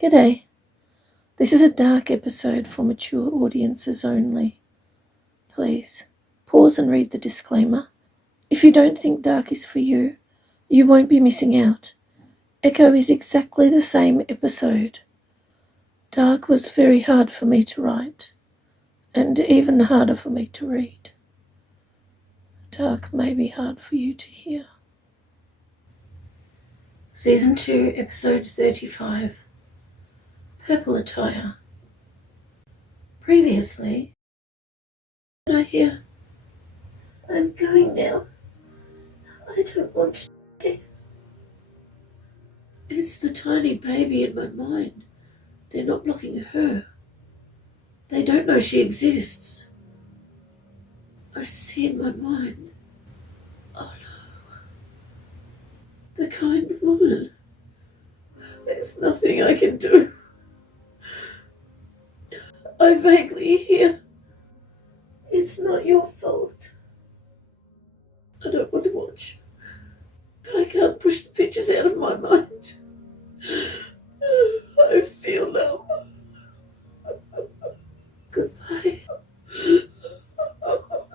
G'day. This is a dark episode for mature audiences only. Please, pause and read the disclaimer. If you don't think dark is for you, you won't be missing out. Echo is exactly the same episode. Dark was very hard for me to write, and even harder for me to read. Dark may be hard for you to hear. Season 2, Episode 35. Purple Attire. Previously, I hear, I'm going now. I don't want to stay. It's the tiny baby in my mind. They're not blocking her. They don't know she exists. I see in my mind. Oh no. The kind woman. There's nothing I can do. I vaguely hear, it's not your fault. I don't want to watch, but I can't push the pictures out of my mind. I feel numb. Goodbye.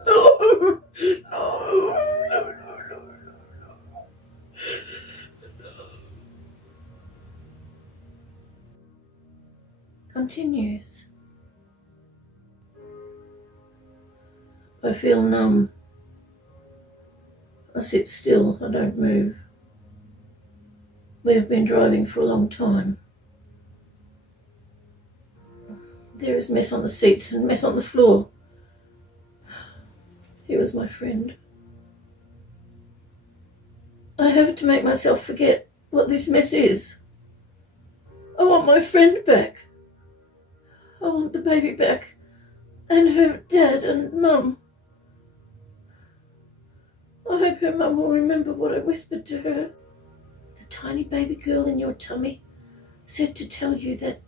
No. Continues. I feel numb. I sit still, I don't move. We have been driving for a long time. There is mess on the seats and mess on the floor. He was my friend. I have to make myself forget what this mess is. I want my friend back. I want the baby back, and her dad and mum. I hope her mum will remember what I whispered to her. The tiny baby girl in your tummy said to tell you that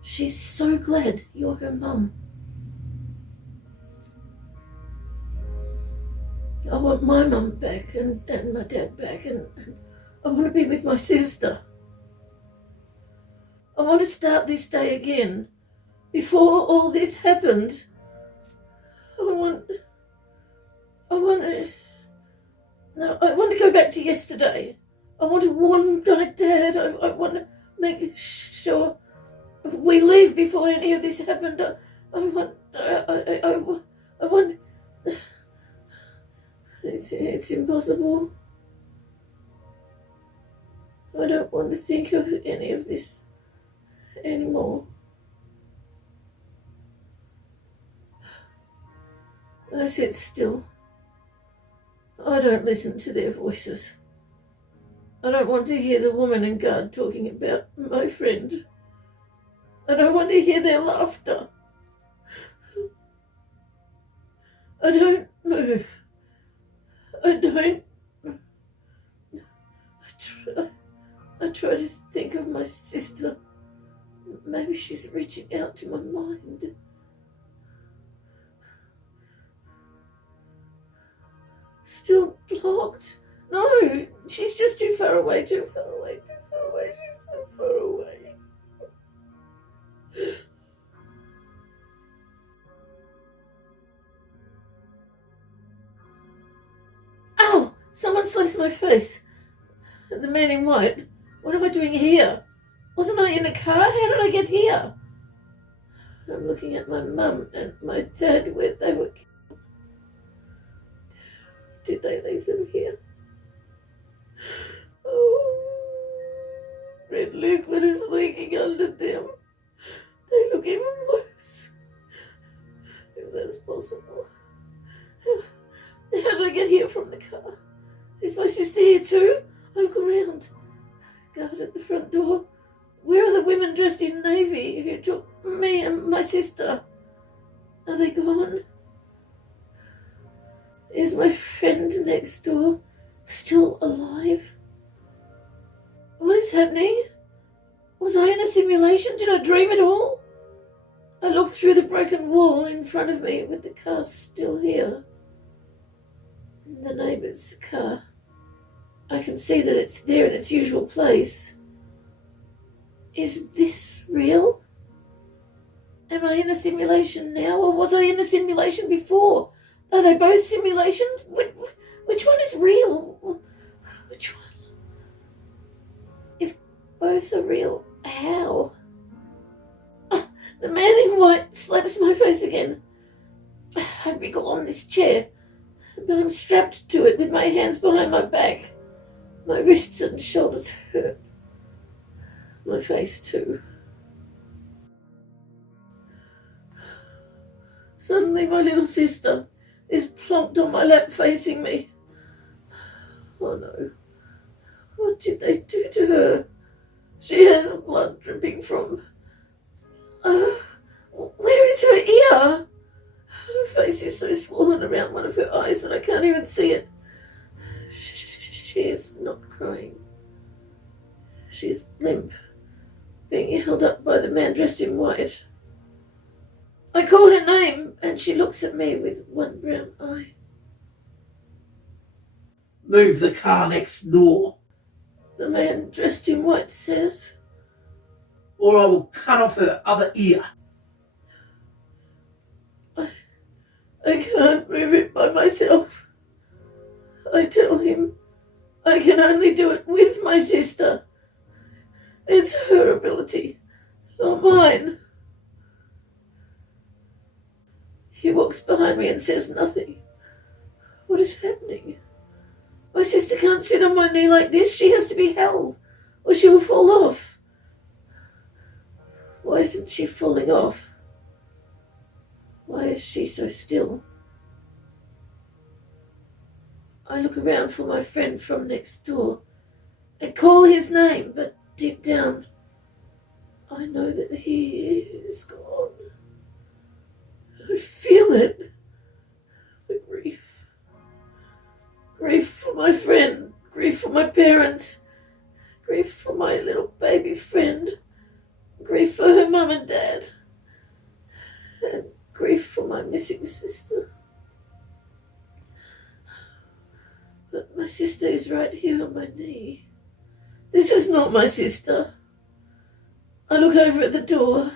she's so glad you're her mum. I want my mum back and my dad back, and I want to be with my sister. I want to start this day again. Before all this happened, I want to go back to yesterday. I want to warn my dad. I want to make sure we leave before any of this happened. I want. It's impossible. I don't want to think of any of this anymore. I sit still. I don't listen to their voices. I don't want to hear the woman and guard talking about my friend. I don't want to hear their laughter. I don't move. I try to think of my sister. Maybe she's reaching out to my mind. Still blocked. No, she's just too far away. She's so far away. Ow! Someone slaps my face. The man in white. What am I doing here? Wasn't I in a car? How did I get here? I'm looking at my mum and my dad where they were killed. Did they leave them here? Oh, red liquid is leaking under them. They look even worse. If that's possible. How did I get here from the car? Is my sister here too? I look around. Guard at the front door. Where are the women dressed in navy who took me and my sister? Are they gone? Is my friend next door still alive? What is happening? Was I in a simulation? Did I dream it all? I look through the broken wall in front of me with the car still here. The neighbour's car. I can see that it's there in its usual place. Is this real? Am I in a simulation now, or was I in a simulation before? Are they both simulations? Which one is real? Which one? If both are real, how? Oh, the man in white slaps my face again. I wriggle on this chair, but I'm strapped to it with my hands behind my back. My wrists and shoulders hurt. My face too. Suddenly my little sister is plonked on my lap facing me. Oh no. What did they do to her? She has blood dripping from... where is her ear? Her face is so swollen around one of her eyes that I can't even see it. She is not crying. She's limp, being held up by the man dressed in white. I call her name, and she looks at me with one brown eye. Move the car next door, the man dressed in white says, or I will cut off her other ear. I can't move it by myself. I tell him I can only do it with my sister. It's her ability, not mine. He walks behind me and says nothing. What is happening? My sister can't sit on my knee like this. She has to be held, or she will fall off. Why isn't she falling off? Why is she so still? I look around for my friend from next door and call his name, but deep down, I know that he is gone. I feel it. The grief. Grief for my friend. Grief for my parents. Grief for my little baby friend. Grief for her mum and dad. And grief for my missing sister. But my sister is right here on my knee. This is not my sister. I look over at the door.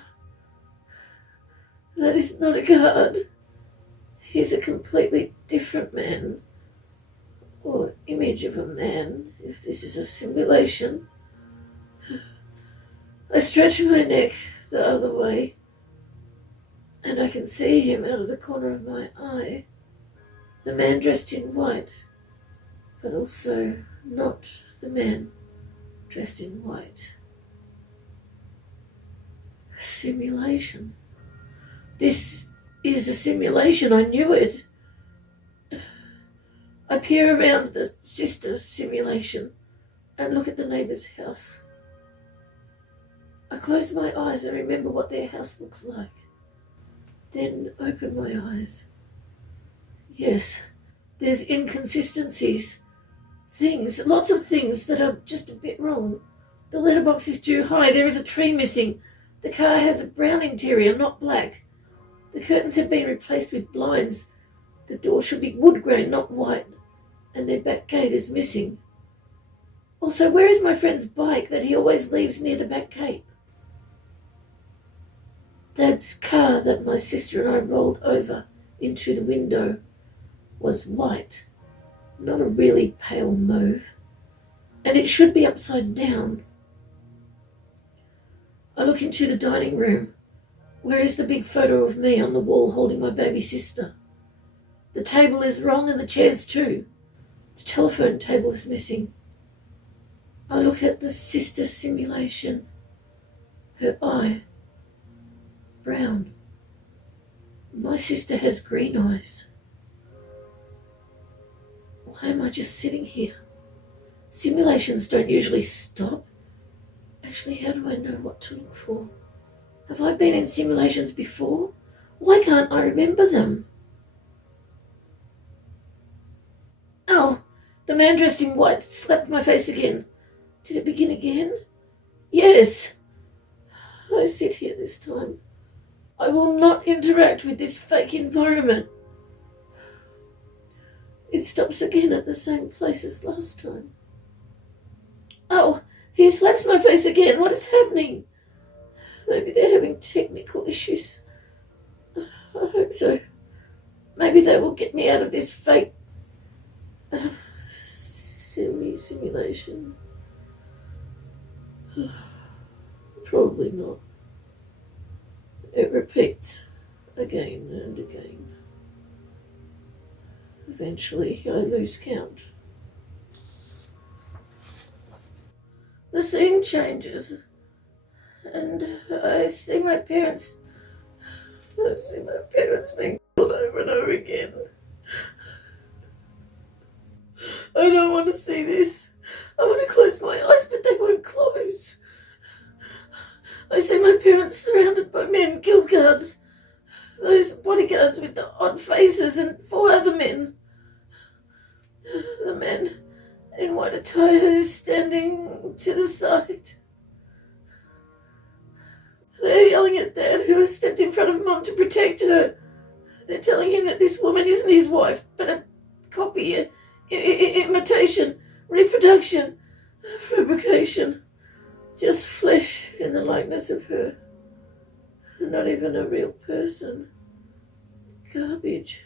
That is not a guard. He's a completely different man. Or image of a man, if this is a simulation. I stretch my neck the other way, and I can see him out of the corner of my eye. The man dressed in white, but also not the man dressed in white. Simulation. This is a simulation, I knew it. I peer around the sister simulation and look at the neighbour's house. I close my eyes and remember what their house looks like. Then open my eyes. Yes, there's inconsistencies. Things, lots of things that are just a bit wrong. The letterbox is too high. There is a tree missing. The car has a brown interior, not black. The curtains have been replaced with blinds. The door should be wood grain, not white. And their back gate is missing. Also, where is my friend's bike that he always leaves near the back gate? Dad's car that my sister and I rolled over into the window was white, not a really pale mauve, and it should be upside down. I look into the dining room. Where is the big photo of me on the wall holding my baby sister? The table is wrong and the chairs too. The telephone table is missing. I look at the sister simulation. Her eye, brown. My sister has green eyes. Why am I just sitting here? Simulations don't usually stop. Actually, how do I know what to look for? Have I been in simulations before? Why can't I remember them? Oh, the man dressed in white slapped my face again. Did it begin again? Yes. I sit here this time. I will not interact with this fake environment. It stops again at the same place as last time. Oh, he slaps my face again. What is happening? Maybe they're having technical issues. I hope so. Maybe they will get me out of this fake simulation. Probably not. It repeats again and again. Eventually, I lose count. The scene changes, and I see my parents. I see my parents being killed over and over again. I don't want to see this. I want to close my eyes, but they won't close. I see my parents surrounded by men, guild guards, those bodyguards with the odd faces, and 4 other men. The man in white attire is standing to the side. They're yelling at Dad, who has stepped in front of Mum to protect her. They're telling him that this woman isn't his wife, but a copy, imitation, reproduction, fabrication. Just flesh in the likeness of her. Not even a real person. Garbage.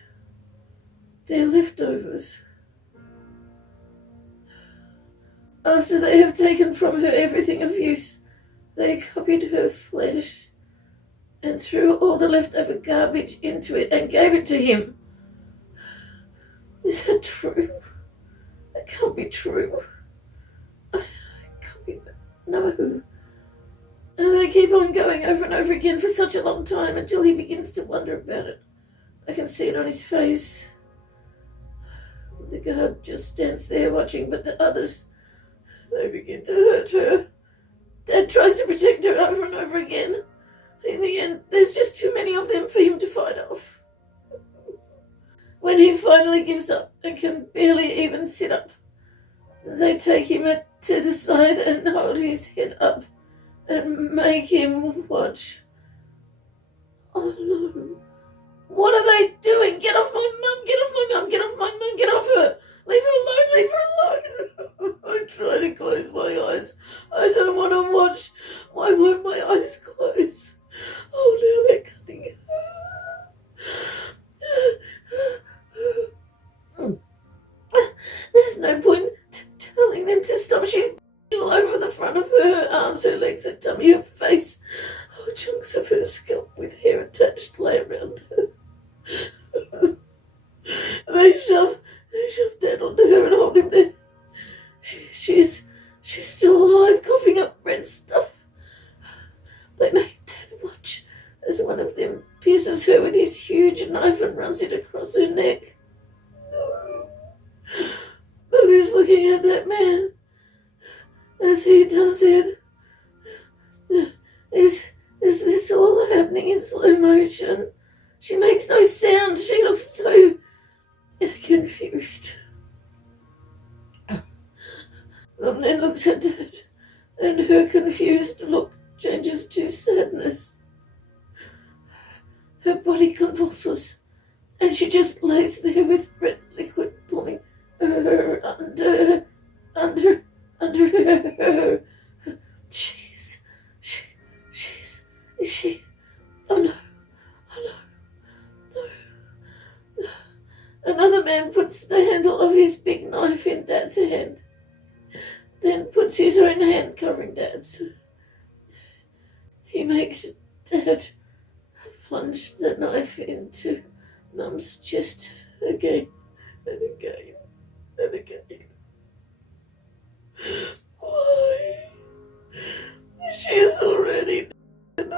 They're leftovers. After they have taken from her everything of use, they copied her flesh and threw all the leftover garbage into it and gave it to him. Is that true? That can't be true. I can't be... No. And they keep on going over and over again for such a long time until he begins to wonder about it. I can see it on his face. The guard just stands there watching, but the others, they begin to hurt her. Dad tries to protect her over and over again. In the end, there's just too many of them for him to fight off. When he finally gives up and can barely even sit up, they take him to the side and hold his head up and make him watch. Oh no. What are they doing? Get off my mum! Get off my mum! Get off my mum! Get off her! Leave her alone! Leave her alone! I try to close my eyes. I don't want to watch. Why won't my eyes close? Oh, now they're cutting. There's no point telling them to stop. She's all over the front of her arms, her legs, her tummy, her face. Oh, chunks of her scalp with hair attached lay around her. They shove Dad onto her and hold him there. She's still alive, coughing up red stuff. They make Dad watch as one of them pierces her with his huge knife and runs it across her neck. No. Mommy's looking at that man as he does it. Is this all happening in slow motion? She makes no sound. She looks so confused. Mum then looks at Dad, and her confused look changes to sadness. Her body convulses, and she just lays there with red liquid pulling her under her. Is she? Oh no. Another man puts the handle of his big knife in Dad's hand, then puts his own hand covering Dad's. He makes Dad plunge the knife into Mum's chest again and again and again. Why? She is already dead.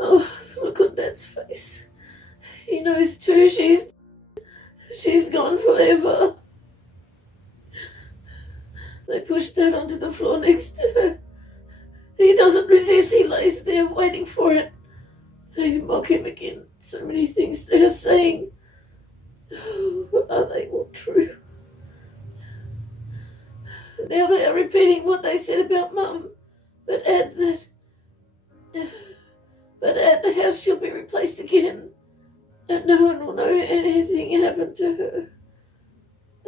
Oh, look on Dad's face. He knows too. She's gone forever. They push Dad onto the floor next to her. He doesn't resist. He lays there waiting for it. They mock him again. So many things they are saying. Oh, are they all true? Now they are repeating what they said about Mum, but add the house she'll be replaced again, and no one will know anything happened to her.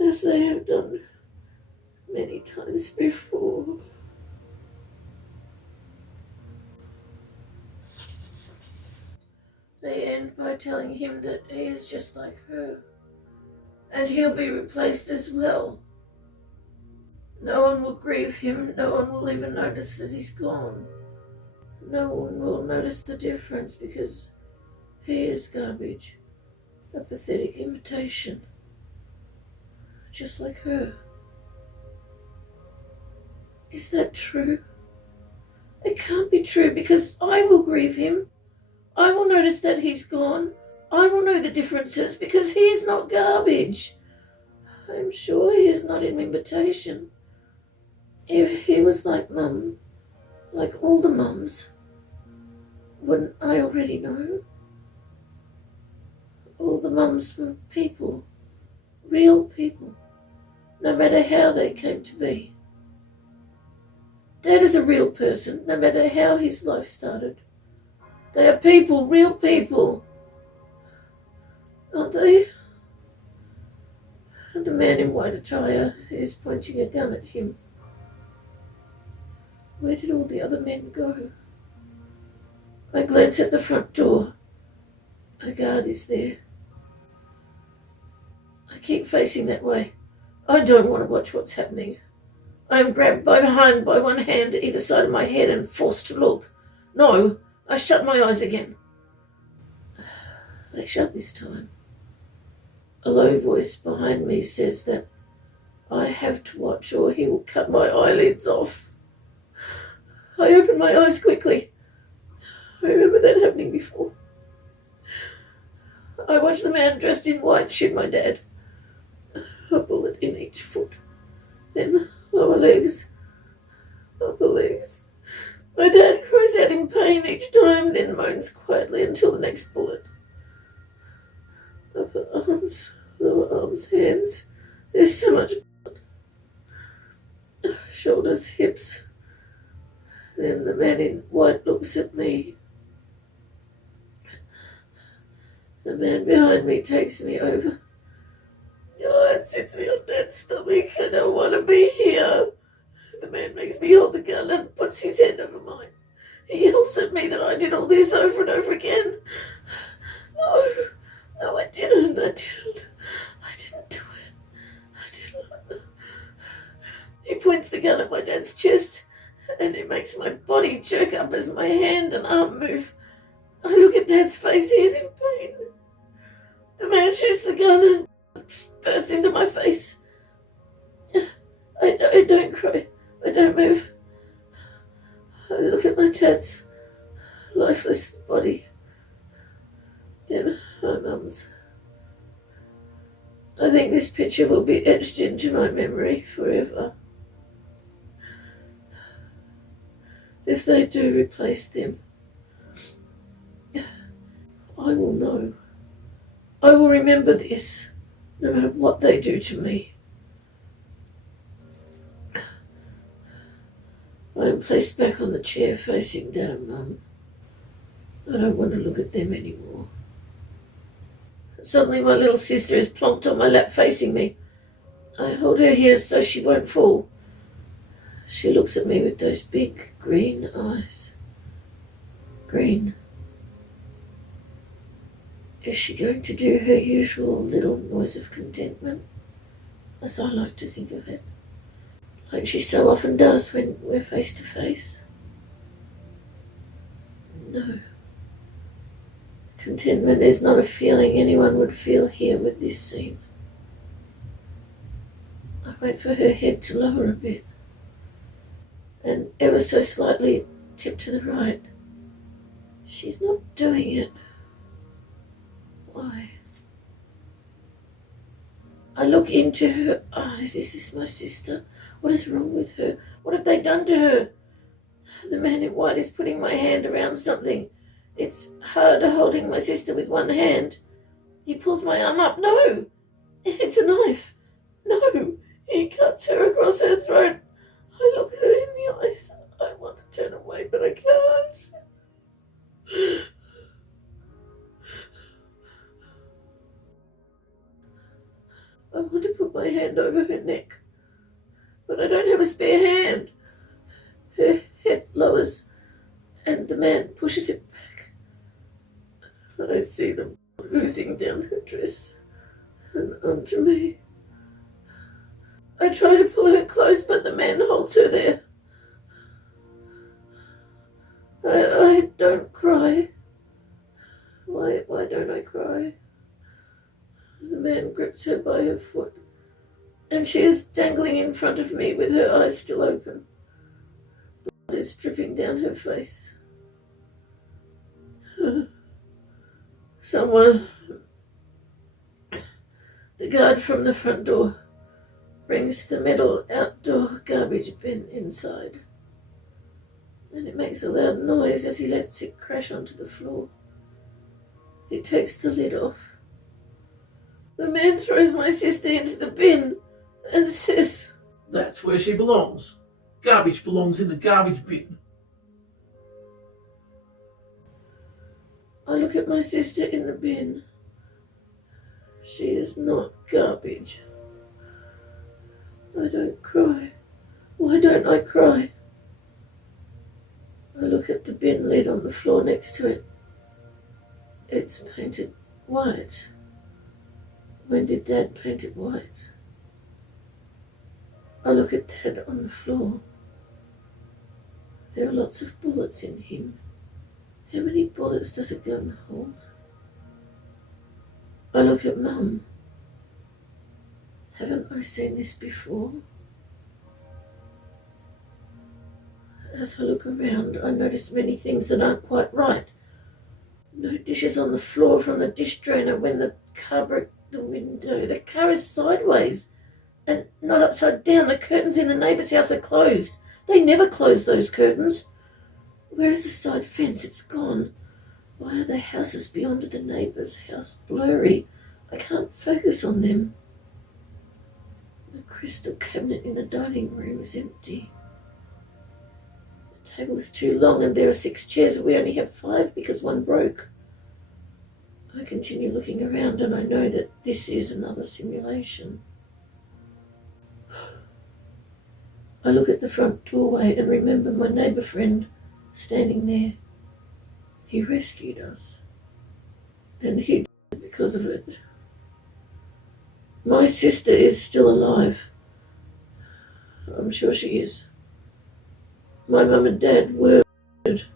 as they have done many times before. They end by telling him that he is just like her, and he'll be replaced as well. No one will grieve him, no one will even notice that he's gone. No one will notice the difference because he is garbage, a pathetic imitation, just like her. Is that true? It can't be true because I will grieve him. I will notice that he's gone. I will know the differences because he is not garbage. I'm sure he is not an imitation. If he was like Mum, like all the mums, wouldn't I already know? All the mums were people, real people, no matter how they came to be. Dad is a real person, no matter how his life started. They are people, real people. Aren't they? And the man in white attire is pointing a gun at him. Where did all the other men go? I glance at the front door. A guard is there. I keep facing that way. I don't want to watch what's happening. I am grabbed by behind by one hand either side of my head and forced to look. No, I shut my eyes again. They shut this time. A low voice behind me says that I have to watch or he will cut my eyelids off. I open my eyes quickly. I remember that happening before. I watch the man dressed in white shoot my dad. A bullet in each foot. Then lower legs, upper legs. My dad cries out in pain each time, then moans quietly until the next bullet. Upper arms, lower arms, hands. There's so much blood. Shoulders, hips. Then the man in white looks at me. The man behind me takes me over. Oh, it sits me on Dad's stomach. I don't want to be here. The man makes me hold the gun and puts his hand over mine. He yells at me that I did all this over and over again. No, I didn't do it. I didn't. He points the gun at my dad's chest, and it makes my body jerk up as my hand and arm move. I look at Dad's face. He is in pain. The man shoots the gun and spurts into my face. I don't cry. I don't move. I look at my dad's lifeless body. Then my mum's. I think this picture will be etched into my memory forever. If they do replace them, I will know. I will remember this, no matter what they do to me. I am placed back on the chair facing Dad and Mum. I don't want to look at them anymore. Suddenly my little sister is plonked on my lap facing me. I hold her here so she won't fall. She looks at me with those big green eyes. Green. Is she going to do her usual little noise of contentment, as I like to think of it, like she so often does when we're face to face? No. Contentment is not a feeling anyone would feel here with this scene. I wait for her head to lower a bit, and ever so slightly tip to the right. She's not doing it. Why? I look into her eyes. Is this my sister? What is wrong with her? What have they done to her? The man in white is putting my hand around something. It's hard holding my sister with one hand. He pulls my arm up. No! It's a knife. No! He cuts her across her throat. I look her in the eyes. I want to turn away, but I can't. I want to put my hand over her neck, but I don't have a spare hand. Her head lowers, and the man pushes it back. I see them oozing down her dress and onto me. I try to pull her close, but the man holds her there. I don't cry. Why don't I cry? The man grips her by her foot, and she is dangling in front of me with her eyes still open. Blood is dripping down her face. Someone, the guard from the front door, brings the metal outdoor garbage bin inside, and it makes a loud noise as he lets it crash onto the floor. He takes the lid off. The man throws my sister into the bin and says, "That's where she belongs. Garbage belongs in the garbage bin." I look at my sister in the bin. She is not garbage. I don't cry. Why don't I cry? I look at the bin lid on the floor next to it. It's painted white. When did Dad paint it white? I look at Dad on the floor. There are lots of bullets in him. How many bullets does a gun hold? I look at Mum. Haven't I seen this before? As I look around, I notice many things that aren't quite right. No dishes on the floor from the dish drainer when the car broke the window. The car is sideways and not upside down. The curtains in the neighbour's house are closed. They never close those curtains. Where is the side fence? It's gone. Why are the houses beyond the neighbour's house blurry? I can't focus on them. The crystal cabinet in the dining room is empty. The table is too long and there are 6 chairs, but we only have 5 because one broke. I continue looking around and I know that this is another simulation. I look at the front doorway and remember my neighbour friend standing there. He rescued us, and he died because of it. My sister is still alive. I'm sure she is. My mum and dad were murdered.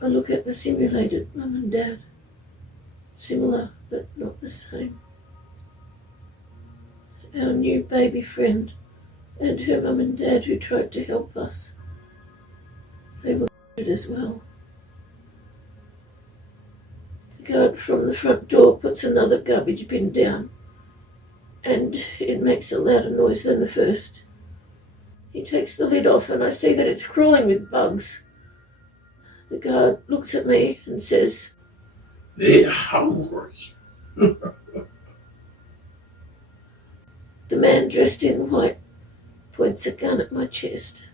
I look at the simulated mum and dad. Similar, but not the same. Our new baby friend and her mum and dad who tried to help us. They were murdered as well. The guard from the front door puts another garbage bin down, and it makes a louder noise than the first. He takes the lid off and I see that it's crawling with bugs. The guard looks at me and says, "They're hungry." The man dressed in white points a gun at my chest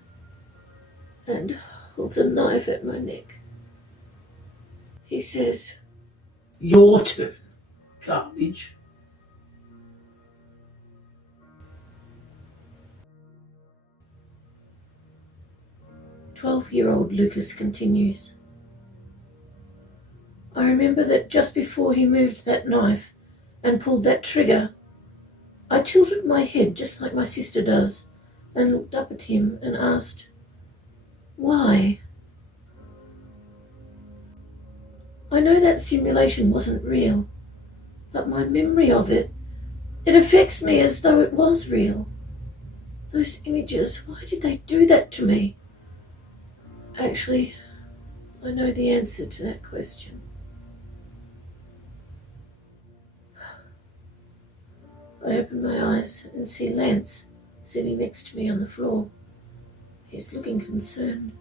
and holds a knife at my neck. He says, "Your turn, garbage." "12-year-old Lucas continues. I remember that just before he moved that knife and pulled that trigger, I tilted my head just like my sister does and looked up at him and asked, why? I know that simulation wasn't real, but my memory of it affects me as though it was real. Those images, why did they do that to me? Actually, I know the answer to that question. I open my eyes and see Lance sitting next to me on the floor. He's looking concerned.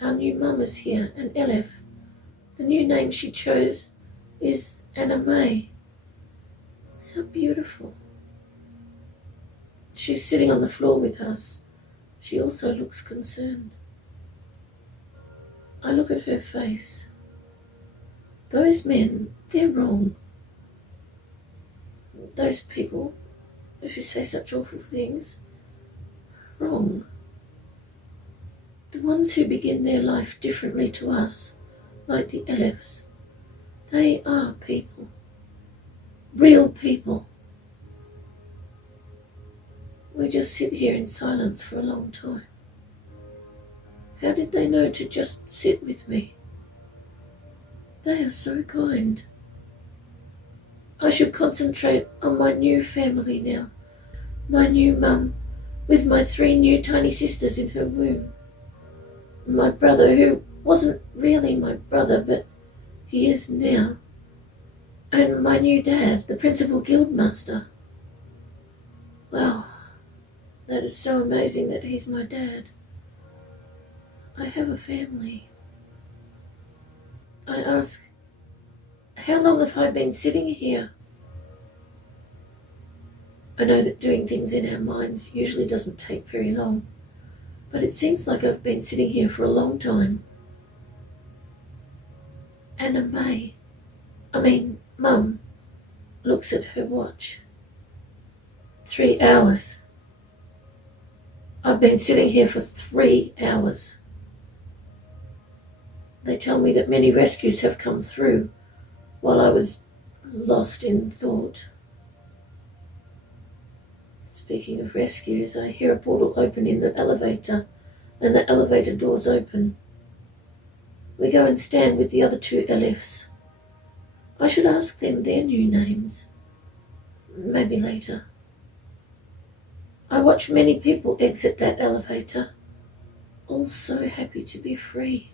Our new mum is here, and Elif. The new name she chose is Anna May. How beautiful. She's sitting on the floor with us. She also looks concerned. I look at her face. Those men, they're wrong. Those people who say such awful things, wrong. The ones who begin their life differently to us, like the elves, they are people. Real people. We just sit here in silence for a long time. How did they know to just sit with me? They are so kind. I should concentrate on my new family now. My new mum, with my 3 new tiny sisters in her womb. My brother, who wasn't really my brother, but he is now. And my new dad, the principal guildmaster. Wow, that is so amazing that he's my dad. I have a family. I ask, how long have I been sitting here? I know that doing things in our minds usually doesn't take very long, but it seems like I've been sitting here for a long time. Anna May, Mum, looks at her watch. 3 hours. I've been sitting here for 3 hours. They tell me that many rescues have come through while I was lost in thought. Speaking of rescues, I hear a portal open in the elevator, and the elevator doors open. We go and stand with the other 2 LFs. I should ask them their new names. Maybe later. I watch many people exit that elevator, all so happy to be free.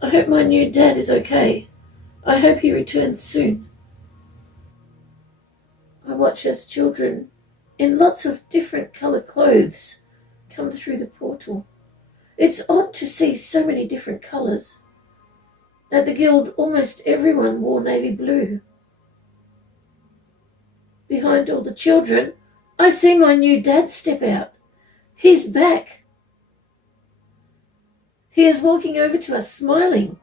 I hope my new dad is okay. I hope he returns soon. I watch as children in lots of different colour clothes come through the portal. It's odd to see so many different colours. At the guild, almost everyone wore navy blue. Behind all the children, I see my new dad step out. He's back. He is walking over to us, smiling.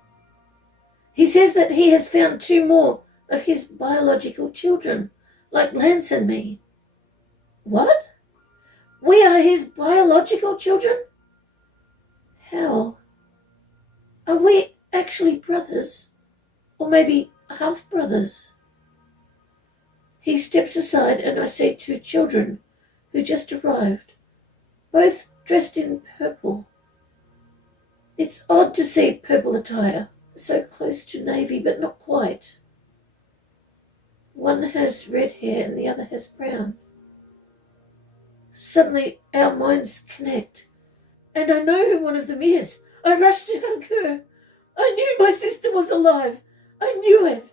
He says that he has found 2 more of his biological children, like Lance and me. What? We are his biological children? How? Are we actually brothers? Or maybe half-brothers? He steps aside and I see 2 children who just arrived, both dressed in purple. It's odd to see purple attire, so close to navy but not quite. One has red hair and the other has brown. Suddenly our minds connect, and I know who one of them is. I rush to hug her. I knew my sister was alive. I knew it.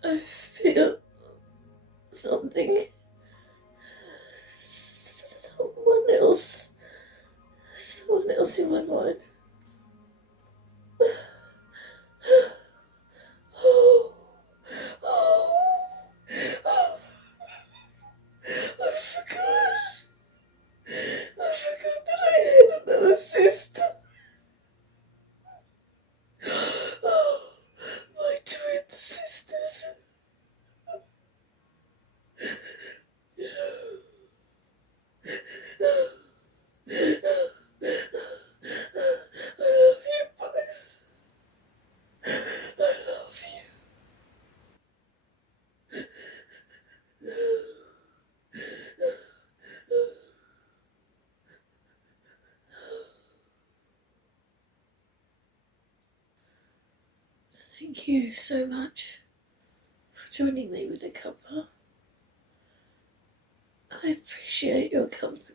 I feel something. Someone else in my mind. Oh, I forgot. I forgot that I had another sister. Oh, my twin sisters. I love you both. I love you. Thank you so much for joining me with a cuppa. I appreciate your company.